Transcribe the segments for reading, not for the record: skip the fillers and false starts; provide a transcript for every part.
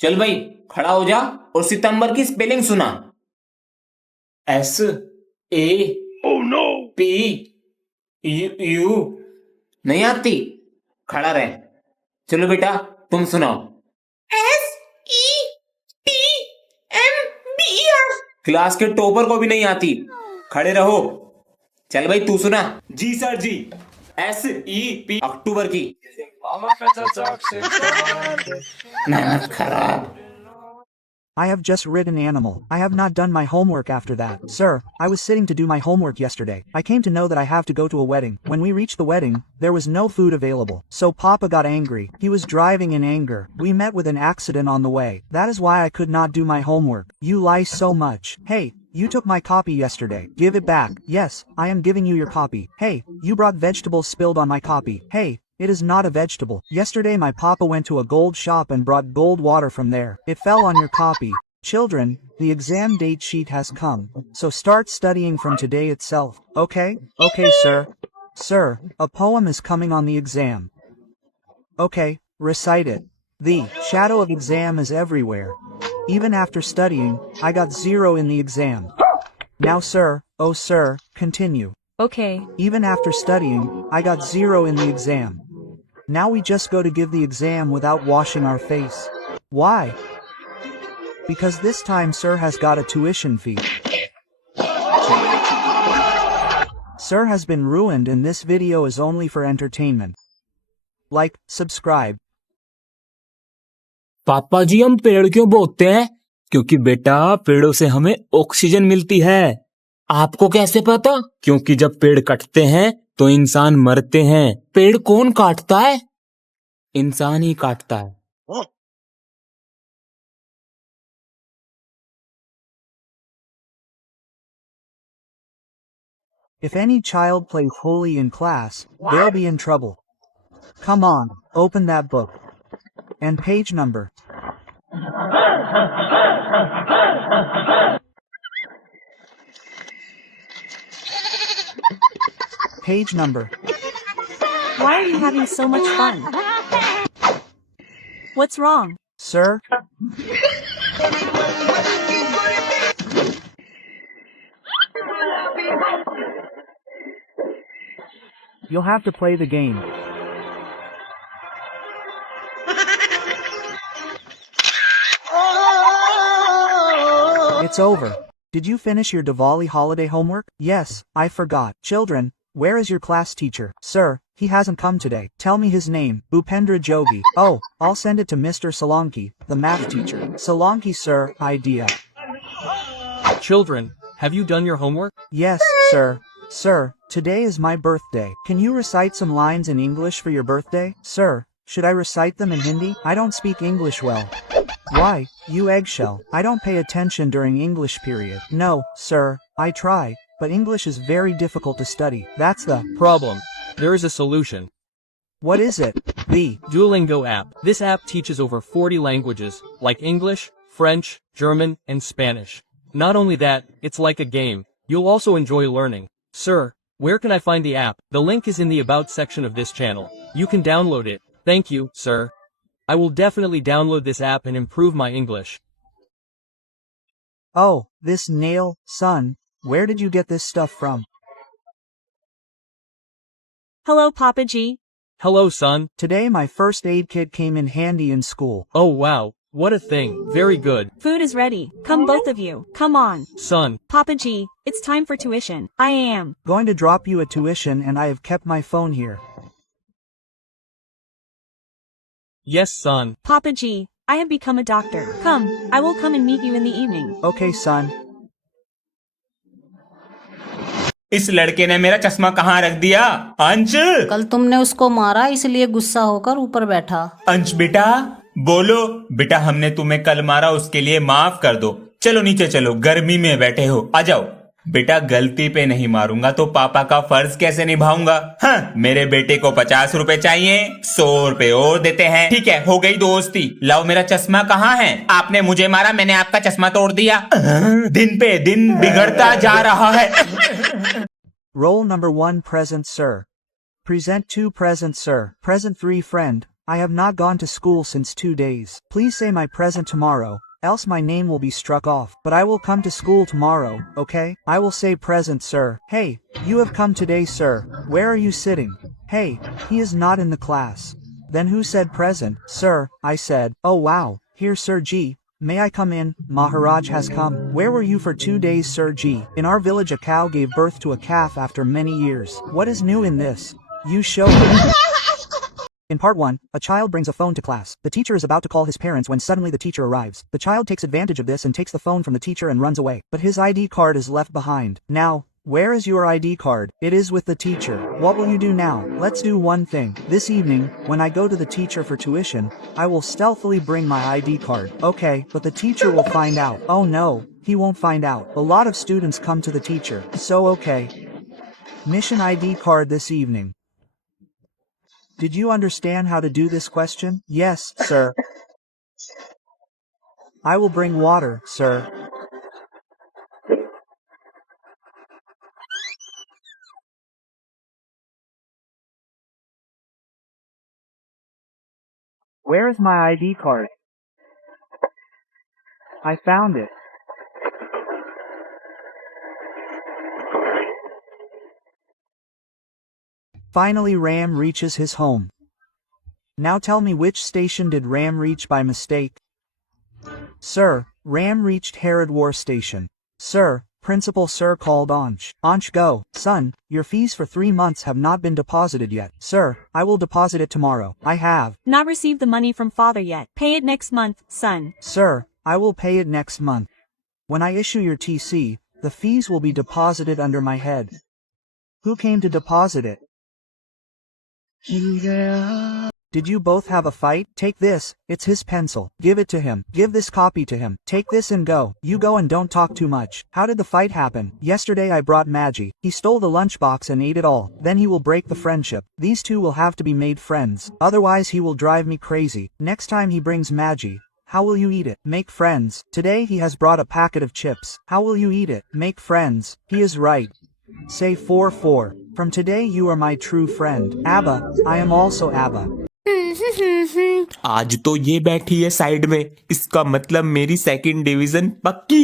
चल भाई, खड़ा हो जा और सितंबर की स्पेलिंग सुना। SAPU। नहीं आती? खड़ा रहे। चलो बेटा, तुम सुनाओ। SETMBR। क्लास के टॉपर को भी नहीं आती। खड़े रहो। चल भाई, तू सुना। जी सर जी। SEP अक्टूबर की। मेहनत खराब। I have just written animal. I have not done my homework after that. Sir, I was sitting to do my homework yesterday. I came to know that I have to go to a wedding. When we reached the wedding, there was no food available. So Papa got angry. He was driving in anger. We met with an accident on the way. That is why I could not do my homework. You lie so much. Hey, you took my copy yesterday. Give it back. Yes, I am giving you your copy. Hey, you brought vegetables spilled on my copy. Hey, it is not a vegetable. Yesterday my papa went to a gold shop and brought gold water from there. It fell on your copy. Children, the exam date sheet has come. So start studying from today itself. Okay? Okay, sir. Sir, a poem is coming on the exam. Okay, recite it. The shadow of exam is everywhere. Even after studying, I got 0 in the exam. Now sir, oh sir, continue. Okay. Even after studying, I got 0 in the exam. Now we just go to give the exam without washing our face. Why? Because this time sir has got a tuition fee. Sir has been ruined and this video is only for entertainment. Like, subscribe. पापा जी, हम पेड़ क्यों बोते हैं? क्योंकि बेटा, पेड़ों से हमें ऑक्सीजन मिलती है। आपको कैसे पता? क्योंकि जब पेड़ कटते हैं तो इंसान मरते हैं। पेड़ कौन काटता है? इंसान ही काटता है। If any child plays holy in class, they'll be in trouble. Come on, open that book. And page number. Page number. Why are you having so much fun? What's wrong? Sir? You'll have to play the game. It's over. Did you finish your Diwali holiday homework? Yes, I forgot. Children, where is your class teacher? Sir, he hasn't come today. Tell me his name. Bhupendra Jogi. Oh, I'll send it to Mr. Solanki, the math teacher. Solanki sir, idea. Children, have you done your homework? Yes, sir. Sir, today is my birthday. Can you recite some lines in English for your birthday? Sir, should I recite them in Hindi? I don't speak English well. Why, you eggshell? I don't pay attention during English period. No, sir, I try, but English is very difficult to study. That's the Problem. There is a solution. What is it? The Duolingo app. This app teaches over 40 languages, like English, French, German, and Spanish. Not only that, it's like a game. You'll also enjoy learning. Sir, where can I find the app? The link is in the About section of this channel. You can download it. Thank you, sir. I will definitely download this app and improve my English. Oh, this nail, son, where did you get this stuff from? Hello, Papa G. Hello, son. Today my first aid kit came in handy in school. Oh wow, what a thing. Very good. Food is ready. Come both of you. Come on. Son, Papa G, it's time for tuition. I am Going to drop you at tuition and I have kept my phone here. yes son. Papa G, I have become a doctor. Come, I will come and meet you in the evening. Okay, son. इस लड़के ने मेरा चश्मा कहाँ रख दिया? अंश! कल तुमने उसको मारा इसलिए गुस्सा होकर ऊपर बैठा। अंश बेटा, बोलो। बेटा, हमने तुम्हें कल मारा, उसके लिए माफ कर दो। चलो नीचे चलो, गर्मी में बैठे हो, आ जाओ। बेटा, गलती पे नहीं मारूंगा तो पापा का फर्ज कैसे निभाऊंगा? हाँ, मेरे बेटे को 50 रुपए चाहिए, 100 रुपए और देते हैं। ठीक है, हो गई दोस्ती। लाओ, मेरा चश्मा कहाँ है? आपने मुझे मारा, मैंने आपका चश्मा तोड़ दिया। दिन पे दिन बिगड़ता जा रहा है। Roll number 1 present sir. Present 2 present sir. Present 3 friend. I have not gone to school since 2 days. Please say my present tomorrow, else my name will be struck off. But I will come to school tomorrow, okay? I will say present, sir. Hey, you have come today, sir. Where are you sitting? Hey, he is not in the class. Then who said present, sir? I said, oh wow, here Sir G. May I come in? Maharaj has come. Where were you for 2 days, Sir G? In our village a cow gave birth to a calf after many years. What is new in this? You show me. In part 1, a child brings a phone to class. The teacher is about to call his parents when suddenly the teacher arrives. The child takes advantage of this and takes the phone from the teacher and runs away. But his ID card is left behind. Now, where is your ID card? It is with the teacher. What will you do now? Let's do one thing. This evening, when I go to the teacher for tuition, I will stealthily bring my ID card. Okay, but the teacher will find out. Oh no, he won't find out. A lot of students come to the teacher. So okay. Mission ID card this evening. Did you understand how to do this question? Yes, sir. I will bring water, sir. Where is my ID card? I found it. Finally Ram reaches his home. Now tell me which station did Ram reach by mistake? Sir, Ram reached Haridwar station. Sir, Principal Sir called Ansh. Ansh go. Son, your fees for 3 months have not been deposited yet. Sir, I will deposit it tomorrow. I have. Not received the money from father yet. Pay it next month, son. Sir, I will pay it next month. When I issue your TC, the fees will be deposited under my head. Who came to deposit it? Did you both have a fight? Take this, it's his pencil. Give it to him. Give this copy to him. Take this and go. You go and don't talk too much. How did the fight happen? Yesterday I brought Maggie. He stole the lunchbox and ate it all. Then he will break the friendship. These two will have to be made friends. Otherwise he will drive me crazy. Next time he brings Maggie, how will you eat it? Make friends. Today he has brought a packet of chips. How will you eat it? Make friends. He is right. Say 4-4. From today you are my true friend. Abba, I am also Abba. आज तो ये बैठी है side में, इसका मतलब मेरी second division पक्की।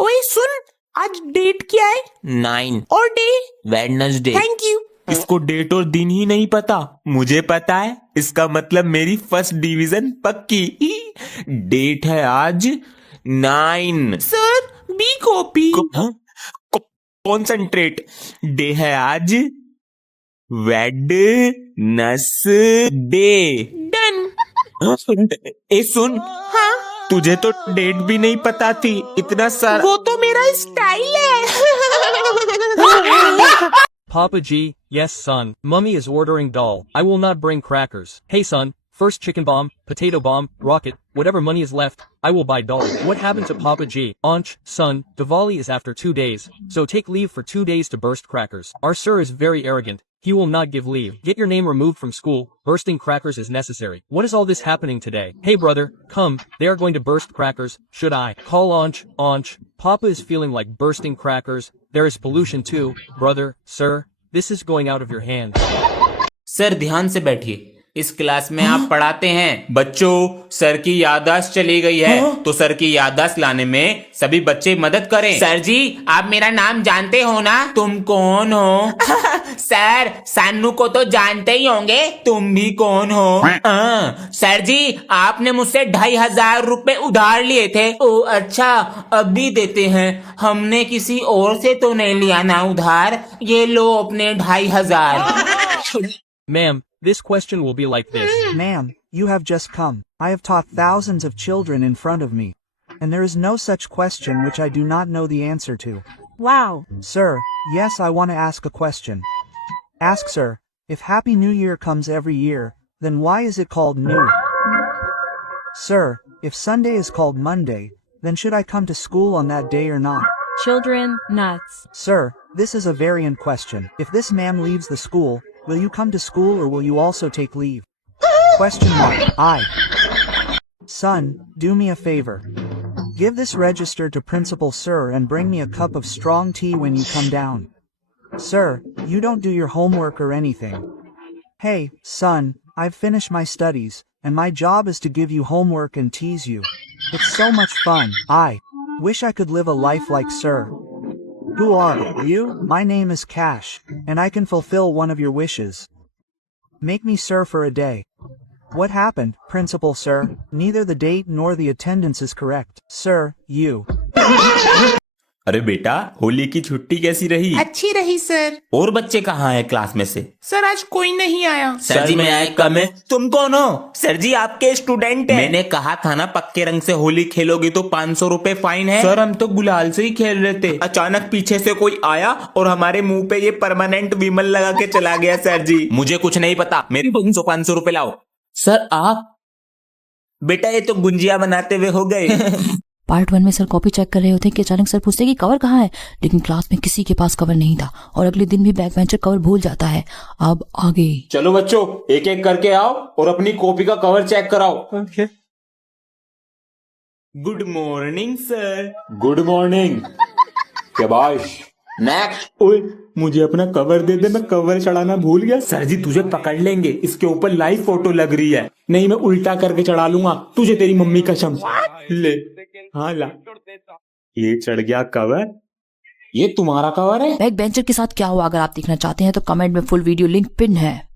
ओए सुन, आज डेट क्या है? 9 और डे? वेडनेसडे। Thank you. इसको डेट और दिन ही नहीं पता, मुझे पता है, इसका मतलब मेरी फर्स्ट डिवीजन पक्की। डेट है आज 9। Sir, be copy. Concentrate. Day है आज वेडनेसडे। डन। ए सुन, हाँ? तुझे तो डेट भी नहीं पता थी, इतना सारा। वो तो मेरा स्टाइल है। Papa G, yes son, Mummy is ordering dal. I will not bring crackers. Hey son, first chicken bomb, potato bomb, rocket, whatever money is left, I will buy dal. What happened to Papa G? Ansh, son, Diwali is after 2 days, so take leave for 2 days to burst crackers. Our sir is very arrogant. He will not give leave. Get your name removed from school. Bursting crackers is necessary. What is all this happening today? Hey brother, come. They are going to burst crackers. Should I call Ansh? Ansh, Papa is feeling like bursting crackers. There is pollution too. Brother, sir, this is going out of your hands. Sir ध्यान से बैठिए, इस class में आप पढ़ाते हैं। बच्चों, sir की याददाश्त चली गई है, तो सर की याददाश्त लाने में सभी बच्चे मदद करें। सर जी, आप मेरा नाम जानते हो ना? तुम कौन हो? सर, सानू को तो जानते ही होंगे। तुम भी कौन हो? सर जी, आपने मुझसे 2500 रुपए उधार लिए थे। ओ अच्छा, अभी देते हैं। हमने किसी और से तो नहीं लिया ना उधार। ये लो अपने 2500। Ma'am, this question will be like this. Ma'am, you have just come. I have taught thousands of children in front of me. And there is no such question which I do not know the answer to. Wow. Sir, yes, I want to ask a question. Ask sir, if Happy New Year comes every year, then why is it called new? Sir, if Sunday is called Monday, then should I come to school on that day or not? Children, nuts. Sir, this is a variant question. If this ma'am leaves the school, will you come to school or will you also take leave? Question mark. Son, do me a favor. Give this register to Principal Sir and bring me a cup of strong tea when you come down. Sir, you don't do your homework or anything. Hey, son, I've finished my studies, and my job is to give you homework and tease you. It's so much fun. I wish I could live a life like Sir. Who are you? My name is Cash, and I can fulfill one of your wishes. Make me Sir for a day. What happened, Principal Sir? Neither the date nor the attendance is correct. Sir, you. अरे बेटा, होली की छुट्टी कैसी रही? अच्छी रही sir. और बच्चे कहाँ हैं क्लास में से? सर आज कोई नहीं आया। सर जी मैं आए कम है। तुम कौन हो? सर जी आपके स्टूडेंट हैं। मैंने कहा था ना पक्के रंग से होली खेलोगी तो 500 रुपए फाइन है। सर हम तो गुलाल से ही खेल रहे थे। अचानक पीछे से कोई आया और हमारे मुंह पे ये परमानेंट विमल लगा के चला गया। सर जी मुझे कुछ नहीं पता, मेरे 500 रुपए लाओ। सर आप? बेटा ये तो गुंजिया बनाते हुए हो गए। पार्ट 1 में सर कॉपी चेक कर रहे होते हैं कि अचानक सर पूछते हैं कि कवर कहाँ है, लेकिन क्लास में किसी के पास कवर नहीं था और अगले दिन भी बैक बेंचर कवर भूल जाता है। अब आगे चलो बच्चों, एक एक करके आओ और अपनी कॉपी का कवर चेक कराओ। Good morning sir. Good morning. शाबाश। नेक्स्ट। ओए मुझे अपना कवर दे दे, मैं कवर चढ़ाना भूल गया। सर जी तुझे पकड़ लेंगे, इसके ऊपर लाइव फोटो लग रही है। नहीं मैं उल्टा करके चढ़ा लूंगा, तुझे तेरी मम्मी कसम। ले हाँ ला, ये चढ़ गया कवर। ये तुम्हारा कवर है? बैक बेंचर के साथ क्या हुआ अगर आप देखना चाहते हैं तो कमेंट में फुल वीडियो लिंक पिन है।